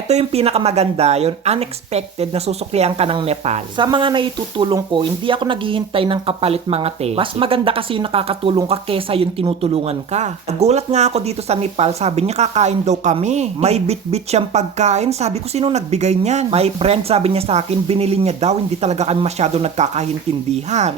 Ito yung pinakamaganda, yung unexpected na susuklian ka ng Nepal. Sa mga naitutulong ko, hindi ako naghihintay ng kapalit mga te. Mas maganda kasi yung nakakatulong ka kesa yung tinutulungan ka. Nagulat nga ako dito sa Nepal, sabi niya kakain daw kami. May bit-bit siyang pagkain, sabi ko sino nagbigay niyan? My friend sabi niya sa akin, binili niya daw, hindi talaga kami masyado nagkakaintindihan.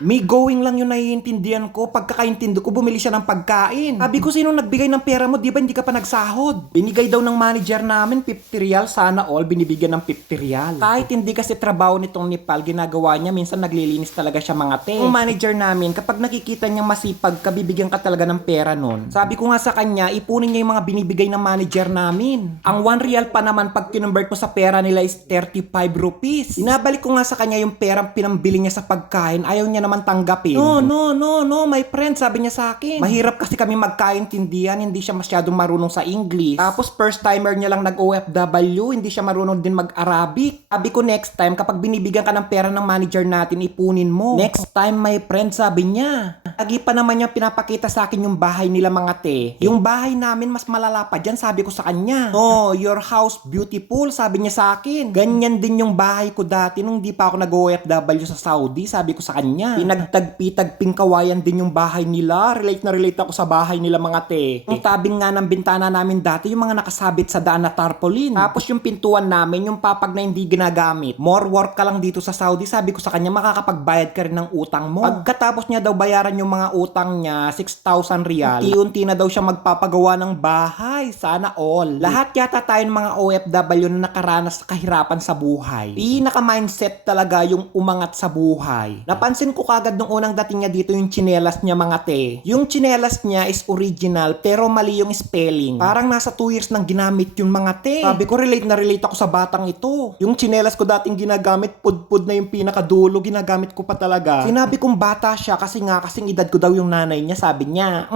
May going lang yung naiintindihan ko. Pagkakaintindi ko, bumili siya ng pagkain. Sabi ko, sino nagbigay ng pera mo? Di ba hindi ka pa nagsahod? Binigay daw ng manager namin, 50 real. Sana all, binibigyan ng 50 real. Kahit hindi kasi trabaho nitong Nepal, ginagawa niya, minsan naglilinis talaga siya mga te. Yung manager namin, kapag nakikita niyang masipag ka, bibigyan ka talaga ng pera nun. Sabi ko nga sa kanya, ipunin niya yung mga binibigay ng manager namin. Ang 1 real pa naman, pag kinonvert mo sa pera nila is 35 rupees. Inabalik ko nga sa kanya yung perang pinambili niya sa pagkain. Ayaw niya naman tanggapin. No, my friend, sabi niya sa akin. Mahirap kasi kami magkaintindihan, hindi siya masyadong marunong sa English. Tapos first timer niya lang nag-OFW, hindi siya marunong din mag-Arabic. Sabi ko next time, kapag binibigyan ka ng pera ng manager natin, ipunin mo. Next time, my friend, sabi niya. Lagi pa naman niya pinapakita sa akin yung bahay nila mga te. Yung bahay namin mas malala pa dyan, sabi ko sa kanya. Oh, your house beautiful, sabi niya sa akin. Ganyan din yung bahay ko dati nung di pa ako nag-OFW sa Saudi, sabi ko sa kanya. Pinagtagpi-tagping kawayan din yung bahay nila. Relate na relate ako sa bahay nila mga te. Yung tabing nga ng bintana namin dati, yung mga nakasabit sa daan na tarpaulin. Tapos yung pintuan namin, yung papag na hindi ginagamit. More work ka lang dito sa Saudi, sabi ko sa kanya, makakapagbayad ka rin ng utang mo. Pagkatapos niya daw bayaran yung mga utang niya, 6,000 real. Unti-unti na daw siya magpapagawa ng bahay. Sana all. Lahat yata tayong mga OFW na nakaranas sa kahirapan sa buhay. Pinaka-mindset talaga yung umangat sa buhay. Napansin ko kagad nung unang dating niya dito yung tsinelas niya mga te. Yung tsinelas niya is original pero mali yung spelling. Parang nasa 2 years nang ginamit yung mga te. Sabi ko relate na relate ako sa batang ito. Yung tsinelas ko dating ginagamit, pudpud na yung pinakadulo, ginagamit ko pa talaga. Sinabi kong bata siya kasi nga kasing edad ko daw yung nanay niya, sabi niya.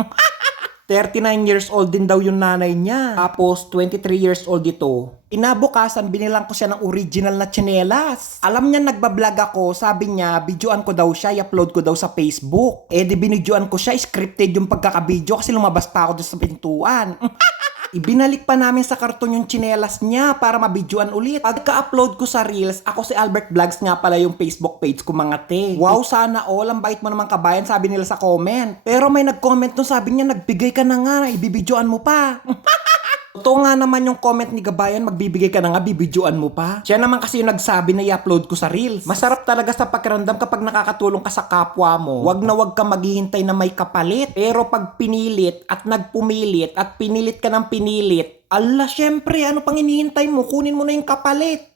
39 years old din daw yung nanay niya. Tapos 23 years old ito. Inabukasan, binilang ko siya ng original na tsinelas. Alam niya nagbablog ako, sabi niya, videoan ko daw siya, i-upload ko daw sa Facebook. Eh di binidyoan ko siya, scripted yung pagkakabidyo kasi lumabas pa ako doon sa pintuan. Ibinalik pa namin sa karton yung tsinelas niya para mabidyoan ulit. Pagka-upload ko sa Reels, ako si Albert Vlogs nga pala yung Facebook page ko mga te. Wow, sana all, ang bait mo naman kabayan, sabi nila sa comment. Pero may nag-comment nun, sabi niya, nagbigay ka na nga, ibibidyoan mo pa. Totoo nga naman yung comment ni Gabayan, magbibigay ka na nga, bibidyoan mo pa. Siya naman kasi yung nagsabi na i-upload ko sa Reels. Masarap talaga sa pakiramdam kapag nakakatulong ka sa kapwa mo. Wag na wag ka maghihintay na may kapalit. Pero pag pinilit at nagpumilit at pinilit ka ng pinilit, ala syempre, ano pang hinihintay mo? Kunin mo na yung kapalit.